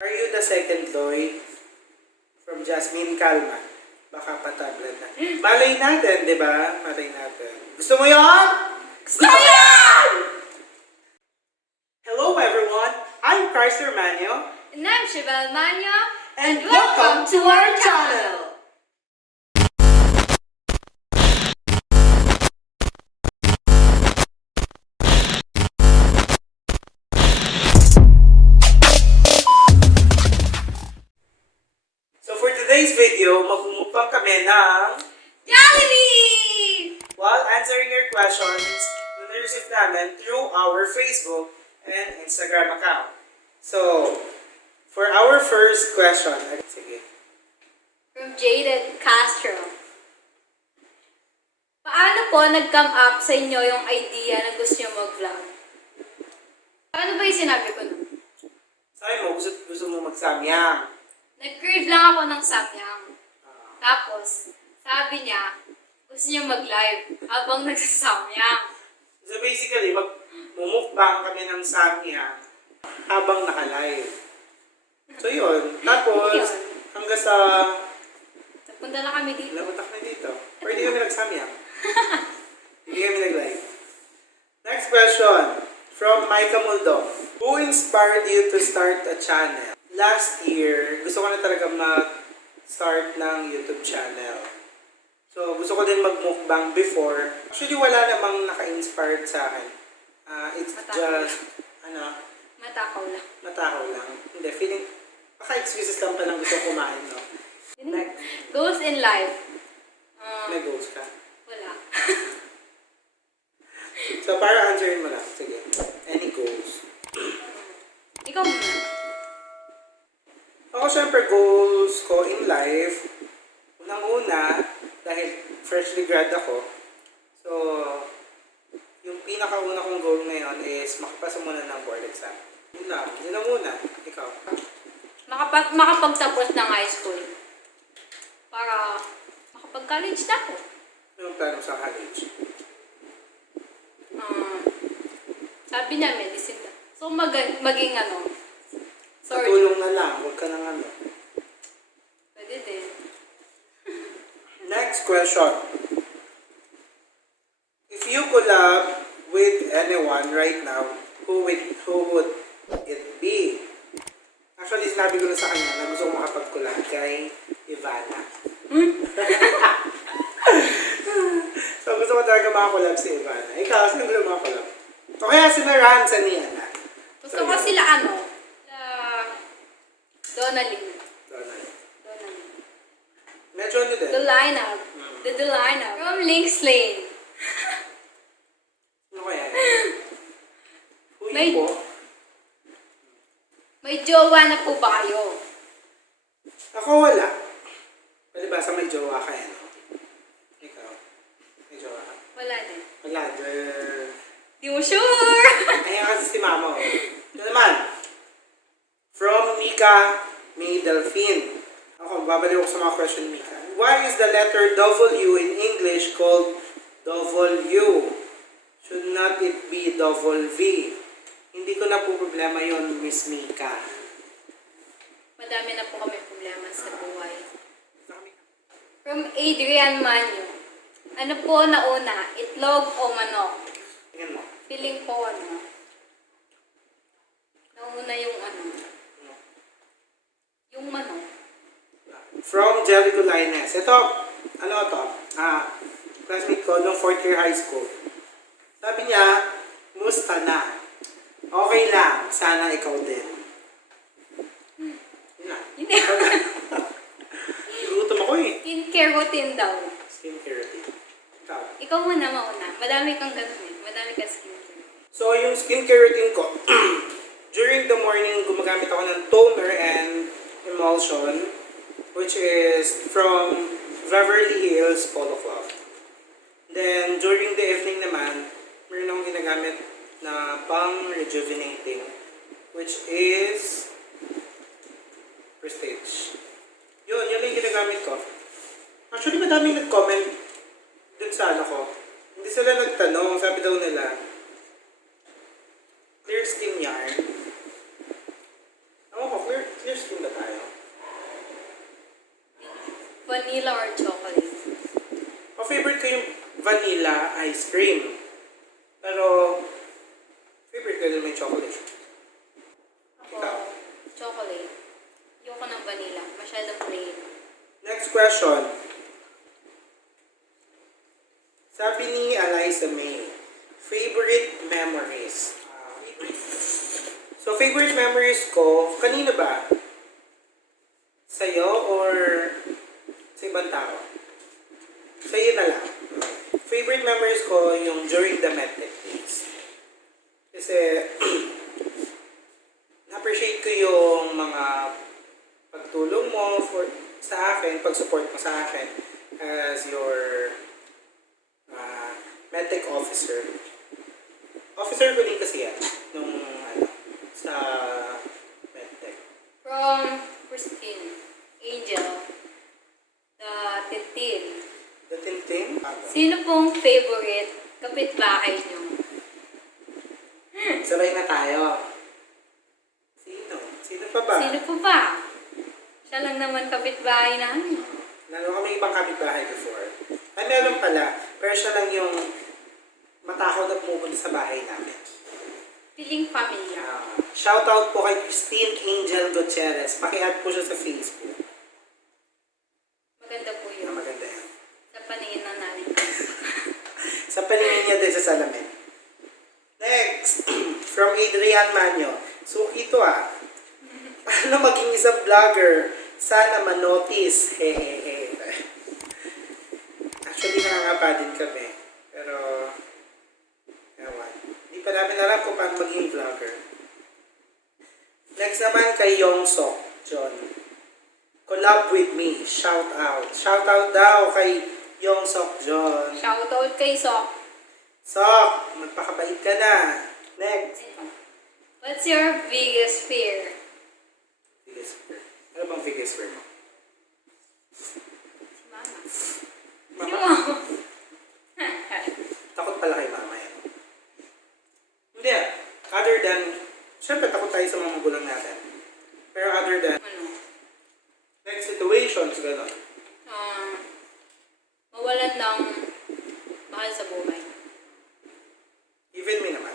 Are you the second Lloyd? From Jasmine Calma. Baka patablan na. Malay natin, di ba? Malay natin. Gusto mo yun? Gusto yan! Hello everyone! I'm Chrysler Manyo. And I'm Cheville Manyo. And welcome to our channel! So for today's video, magmumukbang kami ng Jollibee! while answering your questions na na-receive namin through our Facebook and Instagram account. So, for our first question, sige. From Jaded Castro. Paano po nag-come up sa inyo yung idea na gusto nyo mag-vlog? Paano ba yung sinabi ko nun? Sabi mo, gusto mo magsamyang. Nag-crave lang ako ng samyang. Tapos, sabi niya, gusto niya mag-live habang nagsasamyang. So basically, magmumukbang kami ng samyang habang naka-live. So yun. Tapos, hanggang sa Napunta na kami dito. napunta kami dito. Or hindi kami nagsamyang. Hindi kami nag-live. Next question. From Micah Muldo. Who inspired you to start a channel? Last year, gusto ko na talaga mag-start ng YouTube channel. So, gusto ko din mag-mukbang before. Actually, wala namang naka-inspired sa akin. It's just, Matakaw lang. matakaw lang. Hindi, feeling, baka excuses lang palang gusto kumain, no? Next, Goals in life. may goals ka. Wala. So, para answerin mo lang. Sige. Any goals? Ikaw muna. Ako, syempre, goals ko in life, unang-una, dahil freshly grad ako, so, yung pinakauna kong goal ngayon is makapasa muna ng board exam. Yun lang. Yun na muna. Ikaw. Makapagtapos ng high school. Para makapag-college na ako. Anong plano sa college? Sabi niya, medicine na. So, maging sorry. Katulong na lang. Huwag ka nang ano. Pwede din. Next question. If you collab with anyone right now, who would it be? Actually, sinabi ko na sa kanya na gusto ko makapag-collab kay Ivana. So, gusto ko talaga makakollab si Ivana. Ikaw, sino gusto makakollab? O kaya sila Ransa ni Ana. Gusto ko sila Donalyn. Medyo ano din? The lineup. The lineup. From Links Lane. Ano kaya? May- Huyo po? May jowa na po ba kayo? Ako wala. Palibasa may jowa ka yan. Ikaw? May jowa ka? Wala din. Wala. Di mo sure? Ayan kasi si mama. Ito naman. From Mika May Delphine. Ako, babalik ako sa mga question ni Mika. Why is the letter W in English called W? Should not it be V? Hindi ko na po problema yon, Miss Mika. Madami na po kami problema sa buhay. From Adrian Manyo. Ano po nauna? Itlog o manok? Tingnan mo. Feeling ko nauna yung yung manok. From Jericho Lines. Ito, ano to? Classmate ko nung 4th year high school. Sabi niya, musta na? Okay lang, sana ikaw din. Yun na. Hindi. Gutom ako eh. Skincare routine daw. Skincare routine. Ikaw. Ikaw muna mauna. Madami kang ganun eh. Madami kang skincare. So, yung skincare routine ko, during the morning, gumagamit ako ng toner and emulsion, which is from Beverly Hills Polo Club. Then, during the evening naman, meron akong ginagamit na pang-rejuvenating, which is Prestige. Yun yung ginagamit ko. Actually, madaming nag-comment dun sa ko. Hindi sila nagtanong, sabi daw nila, clear skin yarn. Ako ko, clear Vanilla or chocolate? Favorite ko yung vanilla ice cream. Pero, favorite ko din may chocolate. Ako, Ikaw? chocolate. Ayoko ng vanilla. Masyadong plain. Next question. Sabi ni Eliza May, favorite memories. So, favorite memories ko, kanina ba? Sa'yo or sa ibang tao? Sa'yo na lang. Favorite memories ko yung during the medtech days. Kasi, na-appreciate ko yung mga pagtulong mo sa akin, pag-support mo sa akin as your medtech officer. Officer ko din kasi yan, nung sa medtech. From Christine, Angel, the Tintin. The Tintin? Sino pong favorite kapitbahay niyo? Sabay na tayo. Sino? Sino pa ba? Sino po ba? Siya lang naman kapitbahay namin. Meron kami ibang kapitbahay before. Ay, meron pala. Pero siya lang yung matakot na pumupunta sa bahay namin. Feeling familiar. Shoutout po kay Christine Angel Gutierrez. Paki-add po siya sa Facebook. Maganda po yun. Maganda yan. Sa paningin na namin. Sa paningin niya din sa salamin. Next, from Adrian Manyo. Suki to Paano maging isang vlogger? Sana ma-notice. Hehehe. Actually, nangangapa din kami. Pero, ewan. Hindi pa namin alam kung paano maging vlogger. Next naman kay Yongsok John. Collab with me. Shout out. Shout out daw kay Yongsok John. Shoutout kay Sok. Sok, magpakabait ka na. Next. What's your biggest fear? Biggest fear. Ano bang biggest fear mo? Si Mama. Mama? Takot pala kay mama yan. Hindi Other than, syempre takot tayo sa mga magulang natin. Pero other than, Ano? next situations, gano'n. Mawalan ng mahal sa buhay. Even me naman.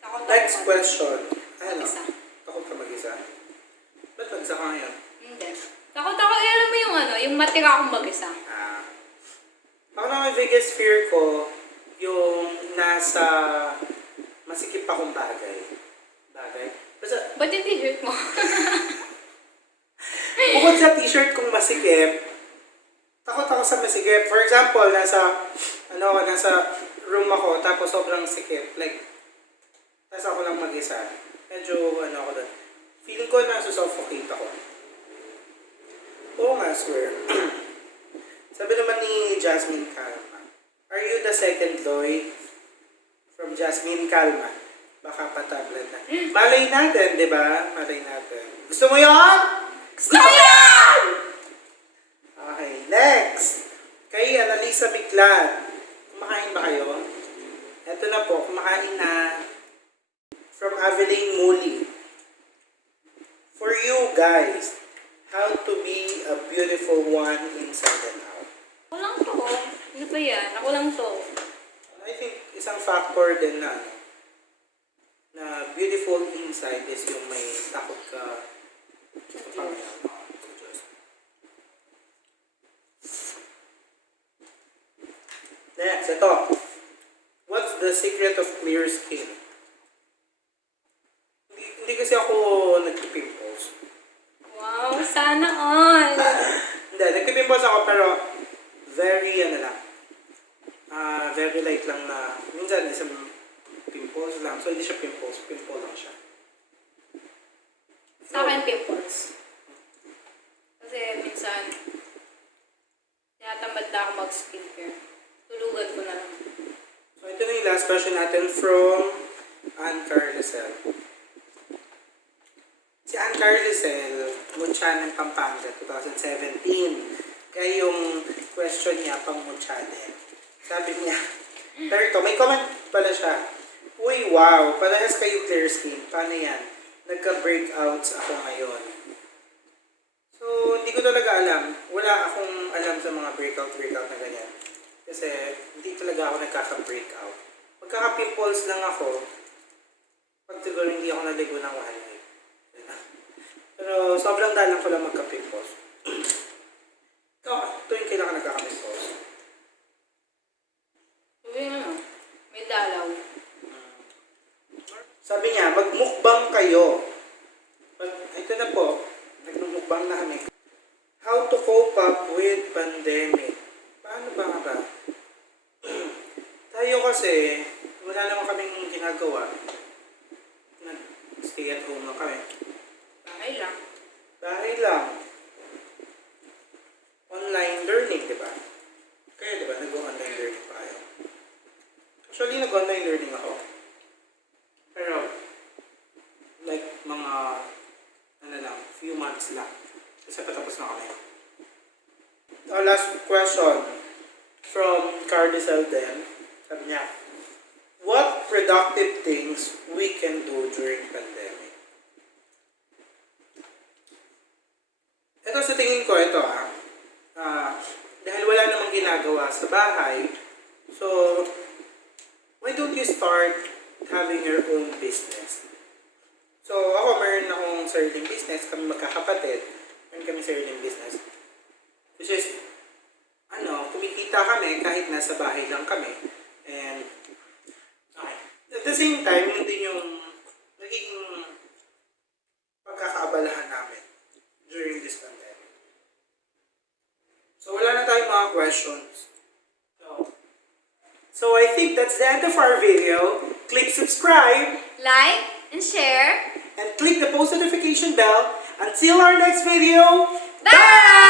Takot ako Next question. Ano? Mag-isa. Takot ka mag-isa? Ba't mag-isa ka ngayon? Hindi. Takot ako, alam mo yung yung matira akong mag-isa. Ako naman biggest fear ko, yung nasa masikip akong bagay. Basta, Ba't yung t-shirt mo? bukod sa t-shirt kong masikip, takot ako sa masikip. For example, nasa room ako, tapos sobrang sikip. Like, tapos ako lang mag-isa. Medyo, ako doon. Feeling ko nasusuffocate ako. Oo nga, swear. Sabi naman ni Jasmine Calma, are you the second Lloyd? From Jasmine Calma. Baka pa-tablet na. Malay natin, di ba? Malay natin. Gusto mo yun? Gusto mo yun! Okay, next. Kay Annalisa Biclan. Kumakain ba kayo? Eto na po, kumakain na. From Aveline Muli. For you guys, how to be a beautiful one inside and out. Ako lang to. Ano ba yan? Ako lang to. I think isang factor din na beautiful inside is yung may takot ka sa Panginoon. Sa Diyos. Next, ito. What's the secret of clear skin? Hindi kasi ako nagpipimples. Wow, sana all. Hindi, nagpipimples ako pero very very light lang na minsan isang pimples lang. So hindi siya pimples, pimple lang siya. Sa akin, pimples. Kasi minsan, tinatamad na ako mag-skincare. Tulugan ko na lang. So ito na yung last question natin from Ann Carlisel. Si Ann Carlisel, Mutya ng Pampanga, 2017. Kaya yung question niya, pang Mutya din. Sabi niya, pero ito, may comment pala siya. Uy, wow, parehas kayo clear skin. Paano yan? Nagka-breakouts ako ngayon. So, hindi ko talaga alam. Wala akong alam sa mga breakout na ganyan. Kasi hindi talaga ako nagkaka-breakout. Magkaka-pimples lang ako pag siguro hindi ako naligo ng 1 week. Pero sobrang dalang ko lang magka-pimples. Ito yung kailangan nagkaka-pimples. May dalaw. Sabi niya, magmukbang kayo. Ito na po, nagmumukbang na kami. How to cope up with pandemic. Paano ba nga ba? Tayo kasi, wala naman kaming ginagawa. Nag-stay at home lang kami. Bahay lang. Bahay lang. Online learning, di ba? Kaya di ba, nag-online learning pa kayo? Actually, nag-online learning ako. Pero, like, mga, few months lang. Kasi patapos na kami. Last question from Chrysler din. Sabi niya, what productive things we can do during pandemic? Ito sa tingin ko, dahil wala namang ginagawa sa bahay, so, why don't you start having your own business? So, ako, meron akong sariling business. Kami magkakapatid. Meron kami sariling business. Which is, kumikita kami kahit nasa bahay lang kami. And, okay. At the same time, yun din yung naging pagkakaabalahan namin during this pandemic. So, wala na tayong mga questions. So, I think that's the end of our video. Click subscribe. Like and share. And click the post notification bell. Until our next video, Bye!